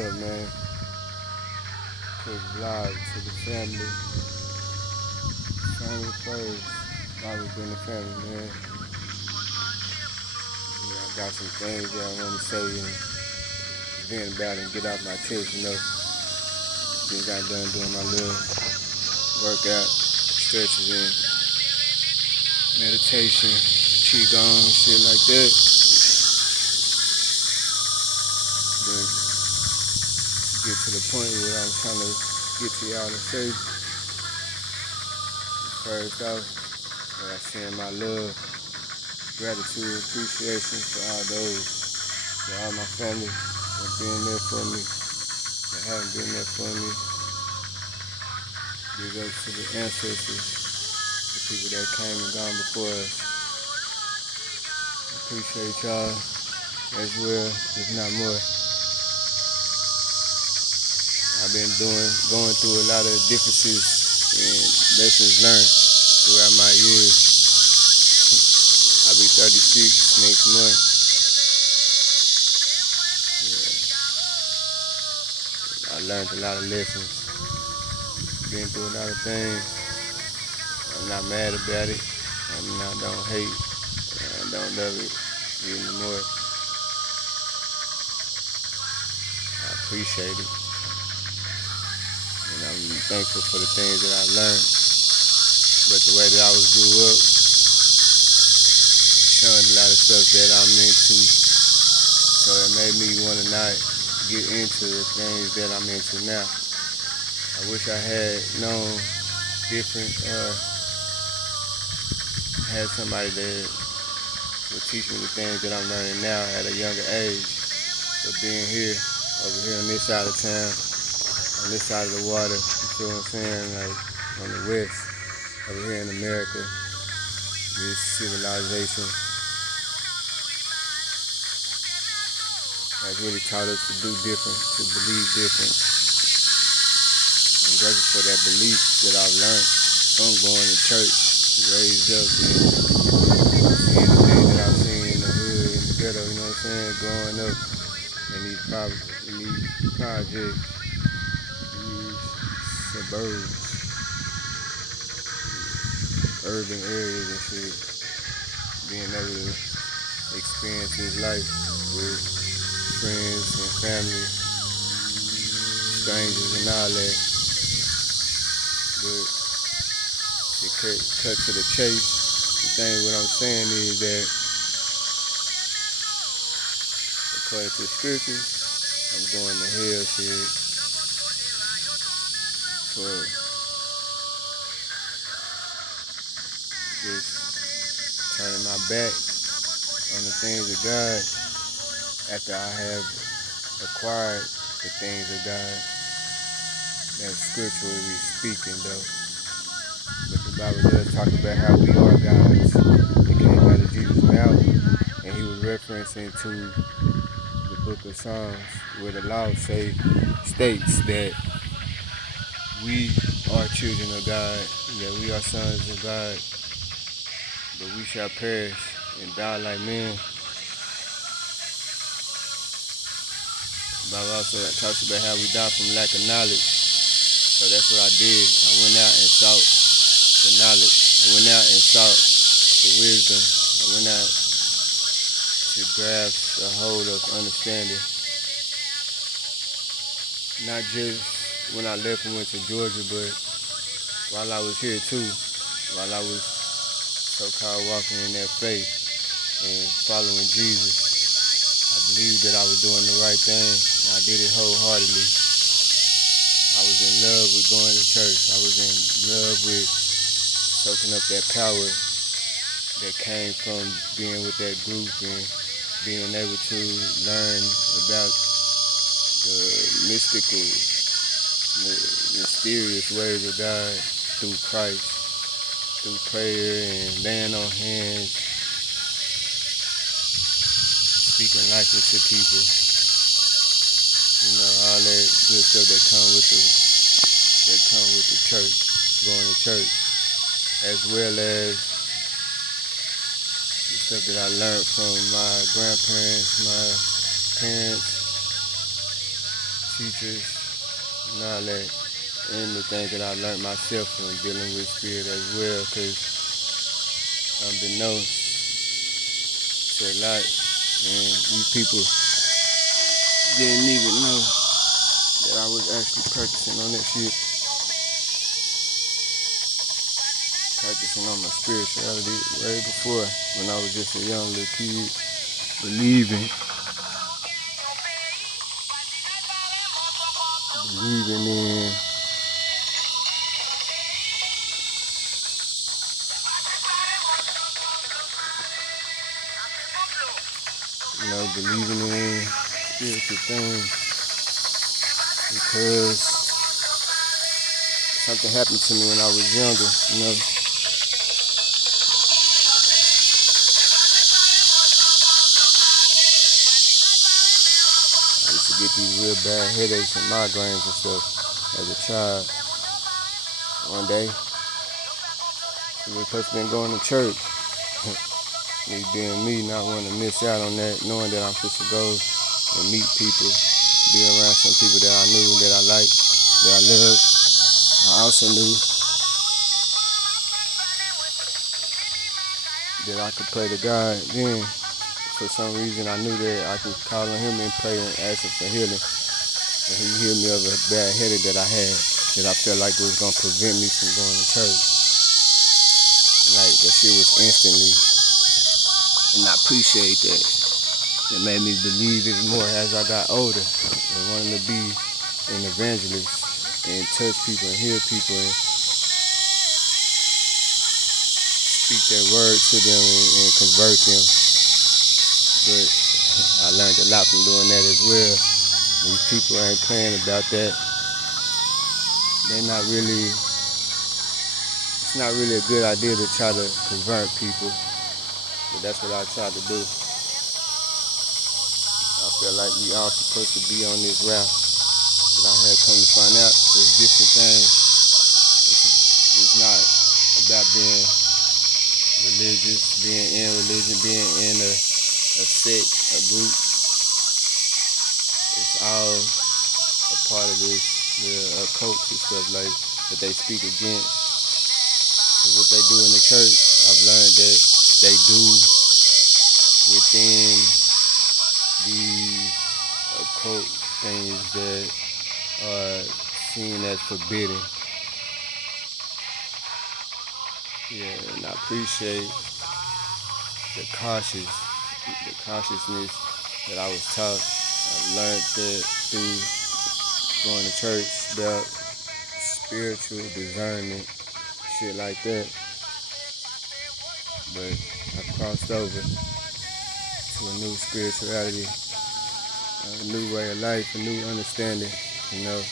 up, man? Quick vlog to the family. Family first. Always been the family, man. I got some things that I want to say and vent about and get off my chest, Just got done doing my little workout, stretches and meditation, qigong, shit like that. But to get to the point where I'm trying to get to y'all to say, first off, I send my love, gratitude, appreciation for all those, for all my family that been there for me, that haven't been there for me. Big ups to the ancestors, the people that came and gone before us. Appreciate y'all as well, if not more. I've been going through a lot of differences and lessons learned throughout my years. I'll be 36 next month. Yeah. I learned a lot of lessons. Been through a lot of things. I'm not mad about it. I don't hate. I don't love it anymore. I appreciate it. And I'm thankful for the things that I've learned. But the way that I was grew up, showing a lot of stuff that I'm into. So it made me want to not get into the things that I'm into now. I wish I had known different, had somebody that would teach me the things that I'm learning now at a younger age. So being here, over here on this side of town, on this side of the water, you feel what I'm saying? Like on the west, over here in America, this civilization has really taught us to do different, to believe different. I'm grateful for that belief that I've learned from going to church, raised up, and seeing the things that I've seen in the hood, in the ghetto, you know what I'm saying? Growing up in these projects, these suburbs, urban areas and shit, being able to experience his life with friends and family, strangers and all that. But to cut to the chase, what I'm saying is that according to the scriptures, I'm going to hell shit for just turning my back on the things of God after I have acquired the things of God. That's scripturally speaking, though. But the Bible does talk about how we are gods. It came out of Jesus' mouth, and he was referencing to the book of Psalms, where the law states that we are children of God, that we are sons of God, but we shall perish and die like men. The Bible also talks about how we die from lack of knowledge. So that's what I did. I went out and sought for knowledge. I went out and sought for wisdom. I went out to grasp a hold of understanding. Not just when I left and went to Georgia, but while I was here too, while I was so-called walking in that faith and following Jesus. I believed that I was doing the right thing, and I did it wholeheartedly. I was in love with going to church. I was in love with soaking up that power that came from being with that group and being able to learn about the mystical, the mysterious ways of God through Christ, through prayer and laying on hands, speaking life into people. You know, all that good stuff that come with the church, going to church, as well as the stuff that I learned from my grandparents, my parents, to teachers, and all that, and the things that I learned myself from dealing with spirit as well, because unbeknownst to a lot, and these people didn't even know that I was actually practicing on that shit, practicing on my spirituality way before, when I was just a young little kid, believing in believing in spiritual things, because something happened to me when I was younger, I used to get these real bad headaches and migraines and stuff as a child. One day, we were supposed to be going to church. Me being me, not wanting to miss out on that, knowing that I'm supposed to go and meet people, be around some people that I knew, that I liked, that I loved. I also knew that I could pray to God. Then, for some reason, I knew that I could call on Him and pray and ask Him for healing. And He healed me of a bad headache that I had, that I felt like was going to prevent me from going to church. Like, that shit was instantly. And I appreciate that. It made me believe it more as I got older, and wanted to be an evangelist and touch people and heal people and speak that word to them and convert them. But I learned a lot from doing that as well. These people ain't playing about that. It's not really a good idea to try to convert people, but that's what I tried to do. I feel like we all supposed to be on this route, but I had come to find out there's different things. It's not about being religious, being in religion, being in a sect, a group. It's all a part of this, the cults and stuff like that they speak against. Because what they do in the church, I've learned that they do within these occult things that are seen as forbidden. Yeah, and I appreciate the cautiousness that I was taught. I learned that through going to church about spiritual discernment, shit like that. But I've crossed over to a new spirituality, a new way of life, a new understanding, The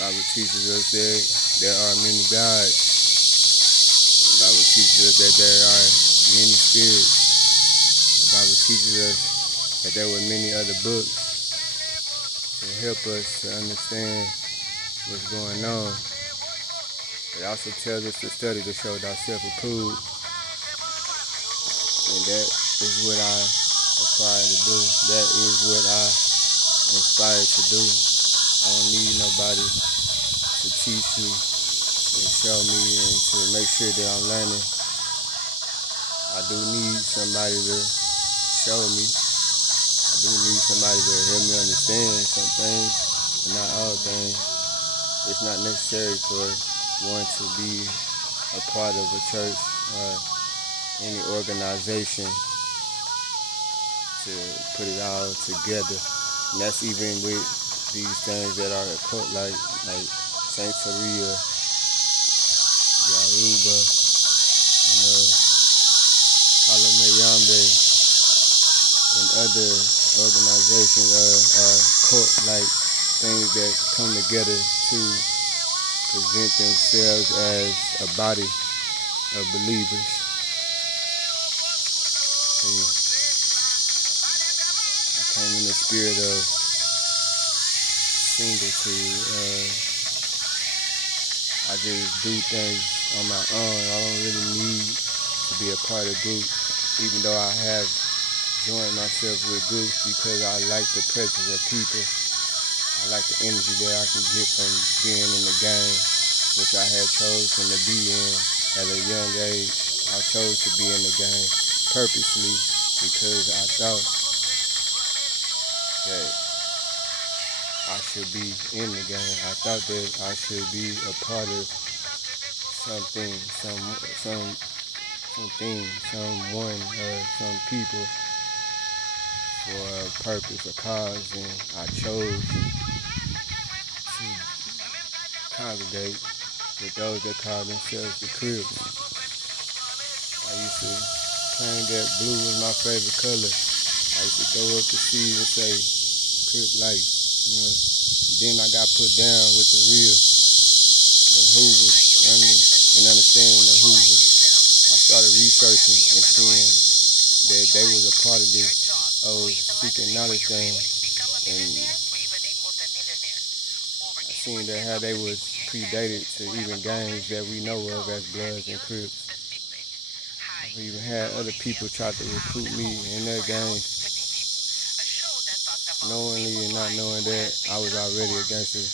Bible teaches us that there are many gods. The Bible teaches us that there are many spirits. The Bible teaches us that there were many other books to help us to understand what's going on. It also tells us to study to show thyself approved. And that is what I aspire to do. That is what I inspire to do. I don't need nobody to teach me and show me and to make sure that I'm learning. I do need somebody to show me. I do need somebody to help me understand some things, but not all things. It's not necessary for one to be a part of a church or any organization to put it all together. And that's even with these things that are occult, like Santeria, Yaruba, Palomayambe, and other organizations are cult-like things that come together to present themselves as a body of believers. See, I came in the spirit of singletude. I just do things on my own. I don't really need to be a part of groups, even though I have join myself with groups because I like the presence of people. I like the energy that I can get from being in the game, which I had chosen to be in at a young age. I chose to be in the game purposely because I thought that I should be in the game. I thought that I should be a part of something, someone, or some people for a purpose, a cause, and I chose to congregate with those that call themselves the Crips. I used to claim that blue was my favorite color. I used to throw up the seeds and say, Crip life, you know. Then I got put down with the real, the Hoovers, and understanding the Hoovers. I started researching and seeing that they was a part of this seeking knowledge thing, and I seen that how they was predated to even gangs that we know of as Bloods and Crips. We even had other people try to recruit me in their gangs, knowingly and not knowing that I was already a gangster.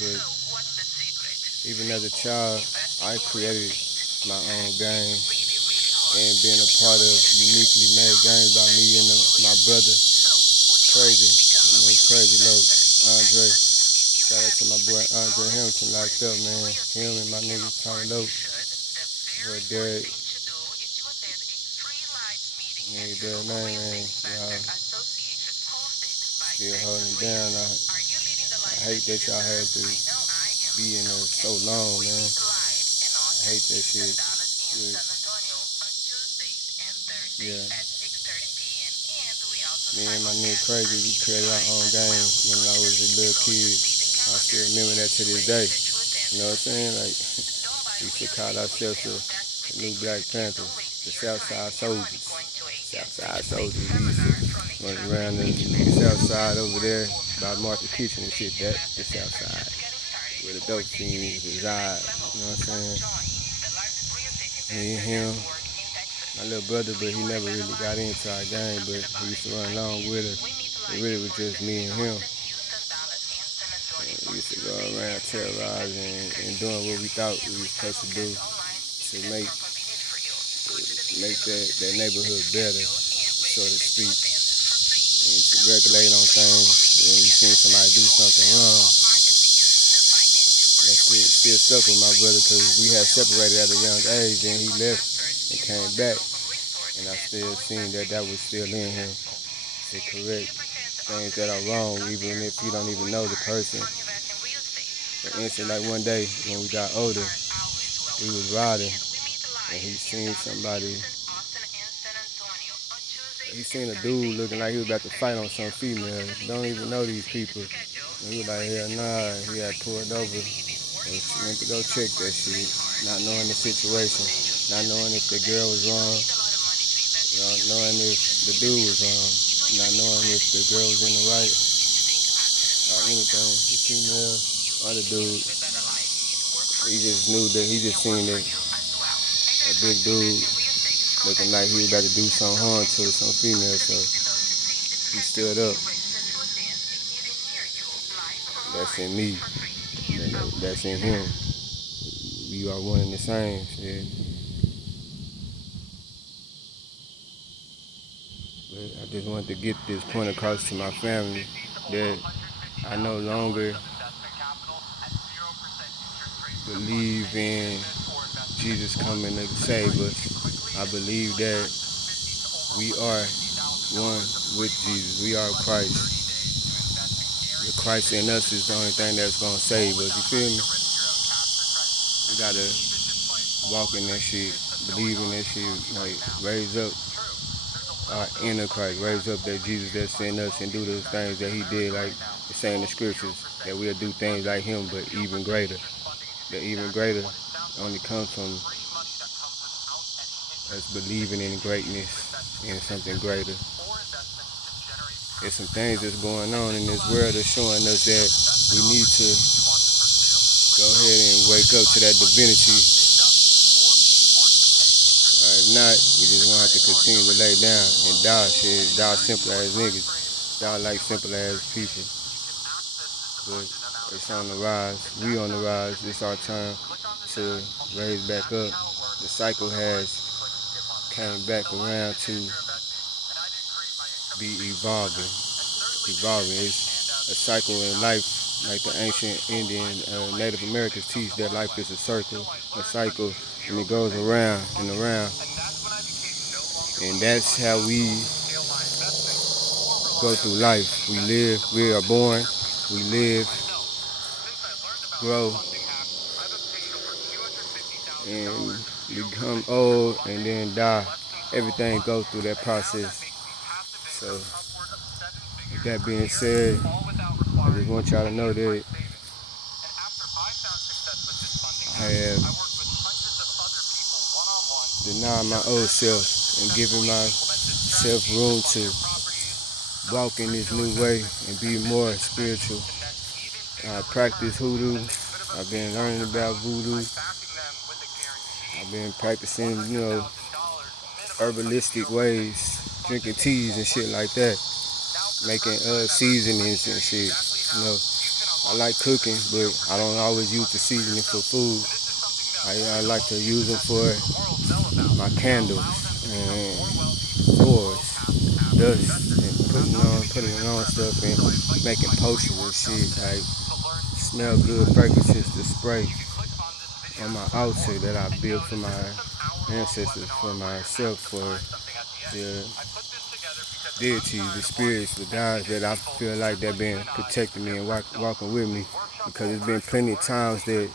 But even as a child, I created my own gang, and being a part of uniquely made gangs by me and my brother, Crazy Low, Andre. Shout out to my boy Andre Hamilton locked up, man. Him and my nigga Tony Low were dead. Nigga dead name, man. Y'all still holding down. I hate that y'all had to be in there so long, man. I hate that shit. Yeah. Me and my nigga Crazy, we created our own game when I was a little kid. I still remember that to this day. You know what I'm saying? Like, we used to call ourselves the New Black Panthers, the Southside Soldiers. Southside Soldiers. We used to run around the Southside over there by Martha Kitchen and shit. That the Southside, where the dope fiends reside. You know what I'm saying? Me and him, my little brother, but he never really got into our game, but he used to run along with us. It really was just me and him. And we used to go around terrorizing and doing what we thought we were supposed to do to make that neighborhood better, so to speak, and to regulate on things when we seen somebody do something wrong. That still stuck with my brother because we had separated at a young age, and he left and came back, and I still seen that was still in him to correct things that are wrong, even if you don't even know the person. For instance, like one day when we got older, we was riding, and he seen a dude looking like he was about to fight on some female. Don't even know these people. And he was like, hell nah. He had pulled over and went to go check that shit, not knowing the situation, not knowing if the girl was wrong, not knowing if the dude was wrong, not knowing if the girl was in the right or anything. The female or the dude. He just knew that he just seen that a big dude looking like he was about to do some harm to some female, so he stood up. That's in me. That's in him. We are one and the same, shit. But I just wanted to get this point across to my family that I no longer believe in Jesus coming to save us. I believe that we are one with Jesus. We are Christ. The Christ in us is the only thing that's going to save us. You feel me? We got to walk in that shit, believe in that shit, like raise up our inner Christ, raise up that Jesus that's in us and do those things that he did, like it's saying in the scriptures, that we'll do things like him, but even greater. The even greater only comes from us believing in greatness and something greater. There's some things that's going on in this world that's showing us that we need to go ahead and wake up to that divinity. All right, If not, we just gonna have to continue to lay down and die. Shit, die simple as niggas, die like simple as people. But it's on the rise. We on the rise. It's our time to raise back up. The cycle has came back around to be evolving. Evolving is a cycle in life, like the ancient Indian Native Americans teach that life is a circle, a cycle, and it goes around and around. And that's how we go through life. We live, we are born, we live, grow, and become old, and then die. Everything goes through that process. So, with that being said, I just want y'all to know that I have denied my old self and given myself room to walk in this new way and be more spiritual. I practice hoodoo. I've been learning about voodoo. I've been practicing, herbalistic ways, drinking teas and shit like that, making seasonings and shit. I like cooking, but I don't always use the seasoning for food. I like to use them for my candles and floors, dust, and putting on stuff and making potions and shit. Like smell good fragrances to spray on my altar that I built for my ancestors, for myself, for the deities, the spirits, the gods that I feel like they've been protecting me and walking with me. Because there's been plenty of times that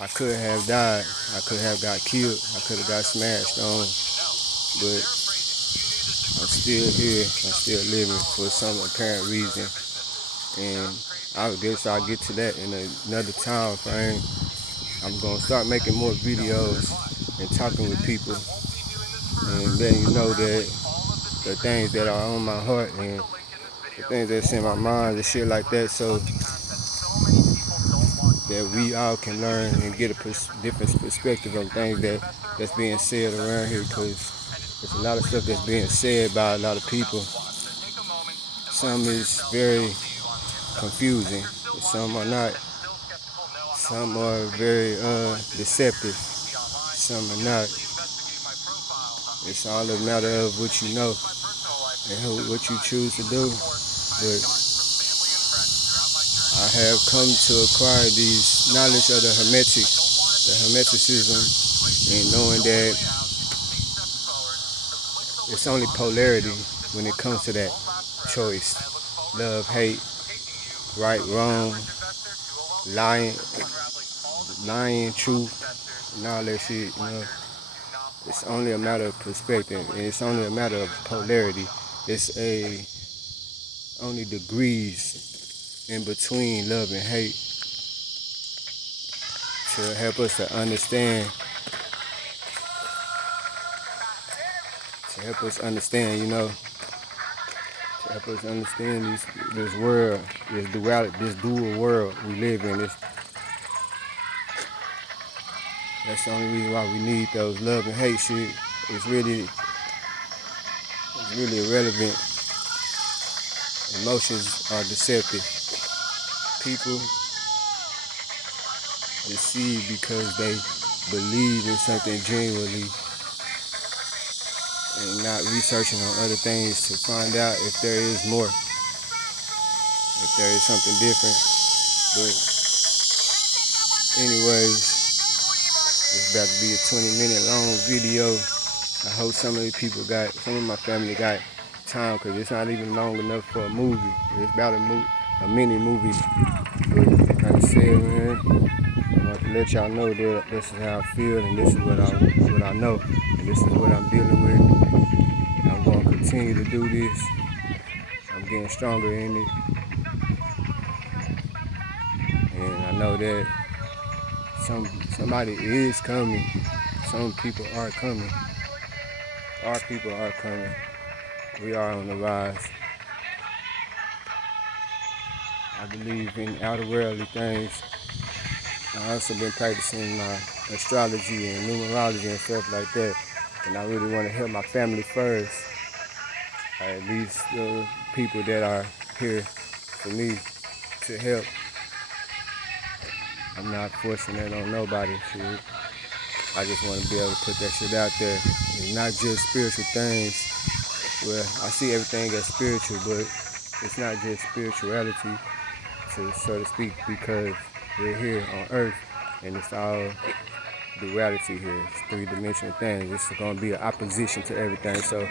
I could have died, I could have got killed, I could have got smashed on, but I'm still here, I'm still living for some apparent reason. And I guess I'll get to that in another time frame. I'm gonna start making more videos and talking with people and letting you know that the things that are on my heart and the things that's in my mind and shit like that, so that we all can learn and get a different perspective of things that's being said around here, because there's a lot of stuff that's being said by a lot of people. Some is very confusing, some are not. Some are very deceptive, some are not. It's all a matter of what you know and what you choose to do. But I have come to acquire these knowledge of the hermeticism, and knowing that it's only polarity when it comes to that choice. Love, hate, right, wrong, lying, truth, and all that shit, It's only a matter of perspective, and it's only a matter of polarity. It's only degrees in between love and hate to help us to understand, to help us understand this world, this duality, this dual world we live in. That's the only reason why we need those love and hate shit. It's really irrelevant. Emotions are deceptive. People deceive because they believe in something genuinely and not researching on other things to find out if there is more, if there is something different. But anyways, it's about to be a 20-minute long video. I hope some of my family got time, because it's not even long enough for a movie. It's about a mini movie. But like I said, man, I want to let y'all know that this is how I feel, and this is what I know, and this is what I'm dealing with. And I'm going to continue to do this. I'm getting stronger in it, and I know that somebody is coming. Some people are coming. Our people are coming. We are on the rise. I believe in outer worldly things. I've also been practicing my astrology and numerology and stuff like that. and I really want to help my family first. At least the people that are here for me to help. I'm not forcing that on nobody. Shit. I just want to be able to put that shit out there. And not just spiritual things. Well, I see everything as spiritual, but it's not just spirituality, so to speak, because we're here on earth and it's all duality here. It's three-dimensional things. It's going to be an opposition to everything. So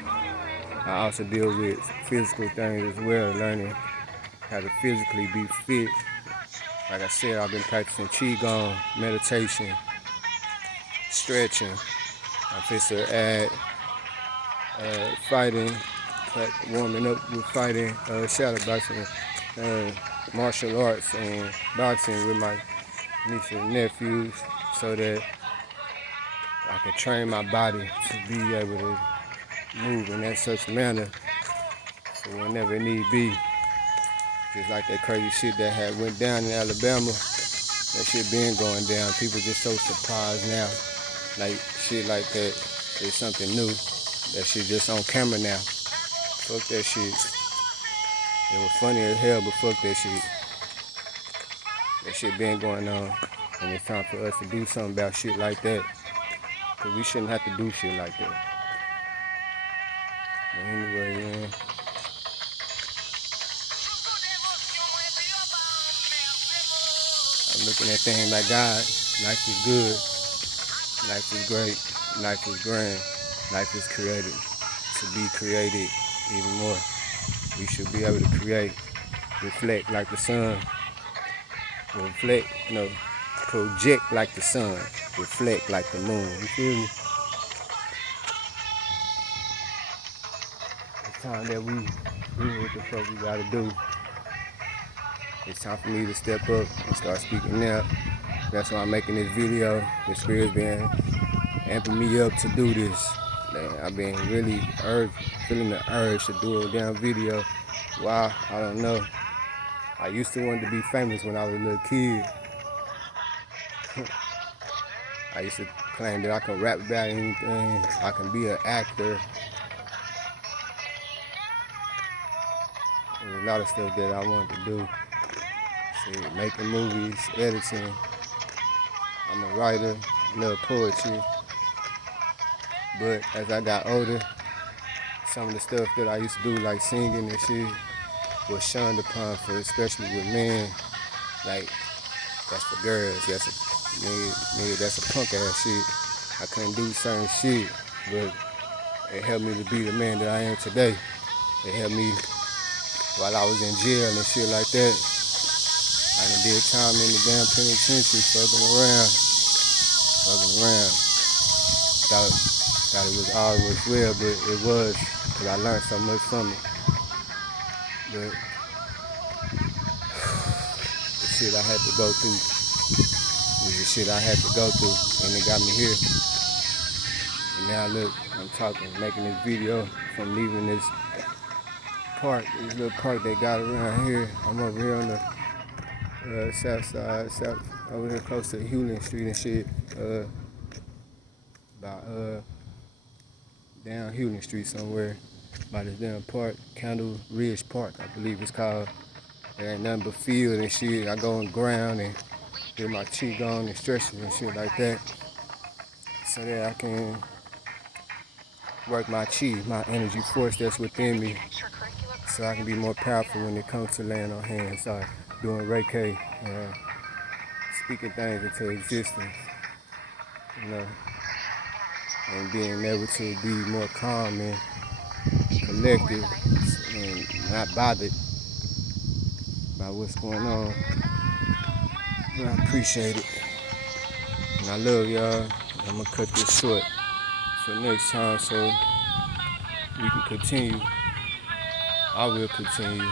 I also deal with physical things as well, learning how to physically be fit. Like I said, I've been practicing Qigong, meditation, stretching. I'm fixing to add fighting, warming up with fighting, shadow boxing, martial arts, and boxing with my nieces and nephews so that I can train my body to be able to move in that such manner so whenever it need be. Just like that crazy shit that had went down in Alabama, that shit been going down. People just so surprised now. Like shit like that is something new. That shit just on camera now. Fuck that shit. It was funny as hell, but fuck that shit. That shit been going on. And it's time for us to do something about shit like that. Cause we shouldn't have to do shit like that. But anyway, man. I'm looking at things like God. Life is good. Life is great. Life is grand. Life is created. To be created even more. We should be able to create, reflect like the sun. Project like the sun. Reflect like the moon. You feel me? It's time that we do what the fuck we gotta do. It's time for me to step up and start speaking now. That's why I'm making this video. The Spirit's been amping me up to do this. Man, I've been really feeling the urge to do a damn video. Why? I don't know. I used to want to be famous when I was a little kid. I used to claim that I can rap about anything. I can be an actor. There's a lot of stuff that I wanted to do. See, making movies, editing. I'm a writer, love poetry. But as I got older, some of the stuff that I used to do, like singing and shit, was shunned upon, for especially with men. Like, that's for girls. That's a punk ass shit. I couldn't do certain shit, but it helped me to be the man that I am today. It helped me while I was in jail and shit like that. I done did time in the damn penitentiary, fucking around. Thought it was all was well, but it was, because I learned so much from it. But the shit I had to go through is the shit I had to go through, and it got me here. And now look, I'm talking, making this video from leaving this little park they got around here. I'm over here on the south side, over here close to Hewlin Street and shit. Down Hewlin Street somewhere by this damn park, Candle Ridge Park, I believe it's called. There ain't nothing but field and shit. I go on the ground and do my Qigong and stretching and shit like that, so that I can work my Qi, my energy force that's within me, so I can be more powerful when it comes to laying on hands, doing Reiki, speaking things into existence, you know, and being able to be more calm and collected and not bothered by what's going on. But I appreciate it. And I love y'all. I'm gonna cut this short for next time so we can continue. I will continue.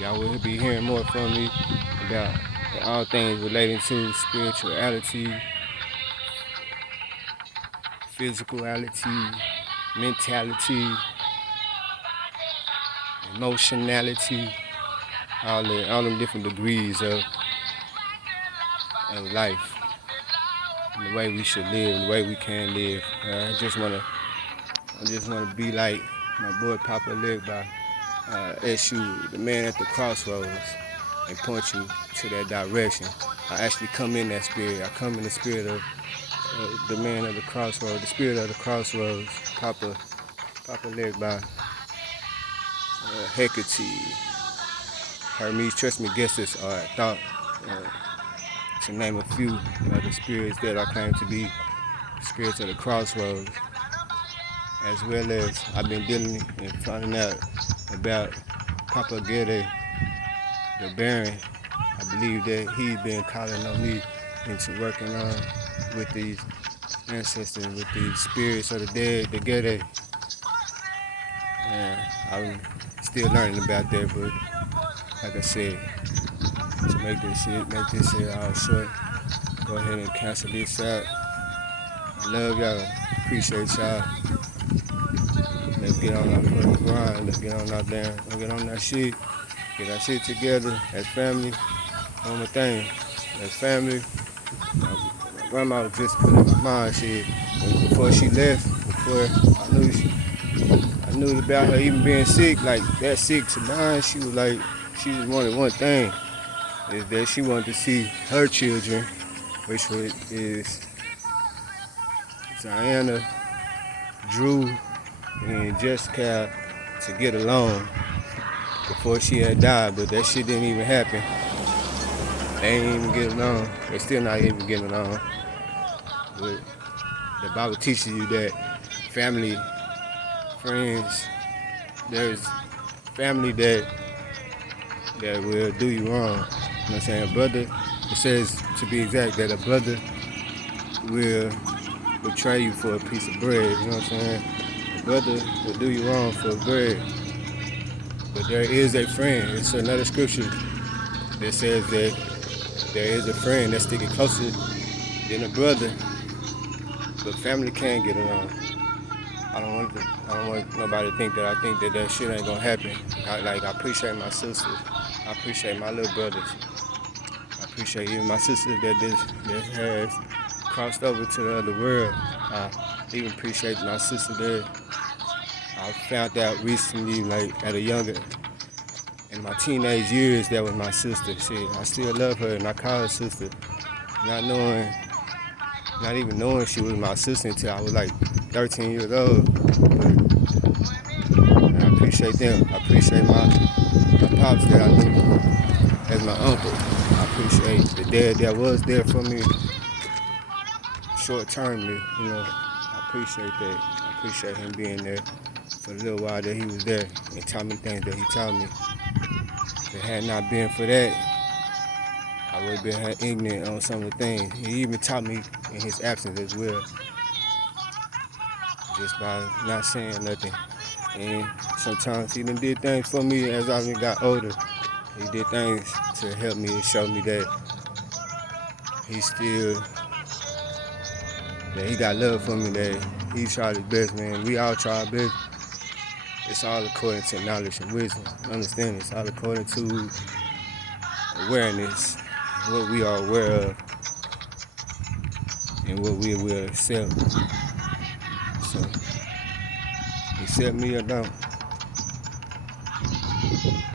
Y'all will be hearing more from me about all things relating to spirituality, physicality, mentality, emotionality, all them different degrees of life, and the way we should live, and the way we can live. I just want to I just want to be like my boy Papa Leg by SU, the man at the crossroads, and point you to that direction. I actually come in that spirit. I come in the spirit of the man of the crossroads, the spirit of the crossroads, Papa Leg by Hecate, Hermes, trust me, guesses are thought, to name a few of the spirits that I claim to be spirits of the crossroads, as well as I've been dealing and finding out about Papa Gede, the Baron. I believe that he's been calling on me into working on with these ancestors, with these spirits of the dead, the Gede. And I'm still learning about that, but like I said, to make this shit all short, go ahead and cancel this out. I love y'all. Appreciate y'all. Let's get on our fucking grind. Let's get on our damn. Let's get on that shit. Get our shit together as family. One more thing. As family. My grandma just put in my mind shit. Before she left, before I knew about her even being sick, like that sick to mine, she was like, she just wanted one thing. Is that she wanted to see her children, which is Diana, Drew, and Jessica, to get along before she had died, but that shit didn't even happen. They ain't even get along. They still not even getting along. But the Bible teaches you that family, friends, there's family that will do you wrong. You know what I'm saying? A brother, it says to be exact that a brother will betray you for a piece of bread. You know what I'm saying? A brother will do you wrong for bread. But there is a friend. It's another scripture that says that there is a friend that's sticking closer than a brother. But family can get along. I don't want nobody to think that I think that that shit ain't gonna happen. I appreciate my sisters. I appreciate my little brothers. I appreciate even my sisters that has crossed over to the other world. I even appreciate my sister that I found out recently, like at a younger, in my teenage years, that was my sister. Shit, I still love her and I call her sister. Not even knowing she was my sister until I was like 13 years old. But I appreciate them. I appreciate my pops that I knew as my uncle. I appreciate the dad that was there for me short-termly, you know. I appreciate that. I appreciate him being there for the little while that he was there and taught me things that he taught me. If it had not been for that, I would have been ignorant on some of the things. He even taught me in his absence as well, just by not saying nothing. And sometimes he even did things for me as I got older. He did things to help me and show me that that he got love for me, that he tried his best, man. We all try our best. It's all according to knowledge and wisdom. Understand, it's all according to awareness, what we are aware of, and what we will accept. So, accept me or don't.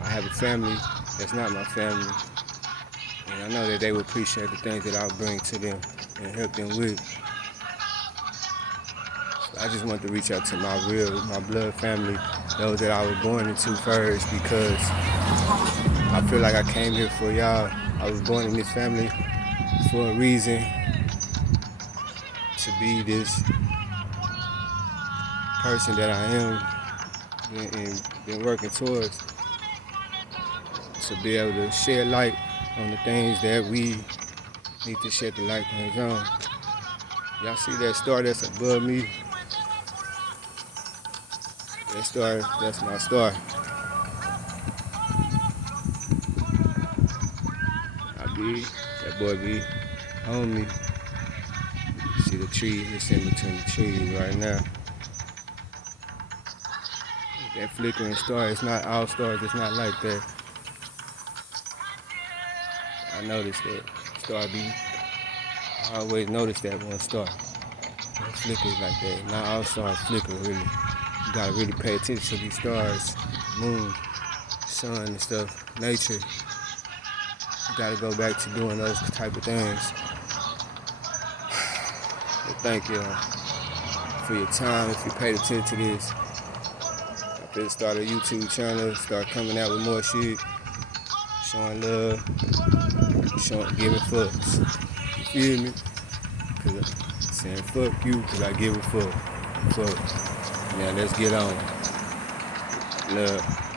I have a family that's not my family, and I know that they will appreciate the things that I'll bring to them and help them with. I just want to reach out to my blood family, those that I was born into first, because I feel like I came here for y'all. I was born in this family for a reason, to be this person that I am and been working towards, to be able to shed light on the things that we need to shed the light on. Y'all see that star that's above me? That star, that's my star. That boy be on me. See the tree, it's in between the trees right now. That flickering star, it's not all stars, it's not like that. I noticed that star be, I always notice that one star. Don't flicker like that. Not all stars flicker, really. You gotta really pay attention to these stars, moon, sun, and stuff, nature. You gotta go back to doing those type of things. But thank you for your time. If you paid attention to this, I could start a YouTube channel, start coming out with more shit, showing love, giving fucks. You feel me? Cause I'm saying fuck you, cause I give a fuck. Fuck. Now let's get on. Love.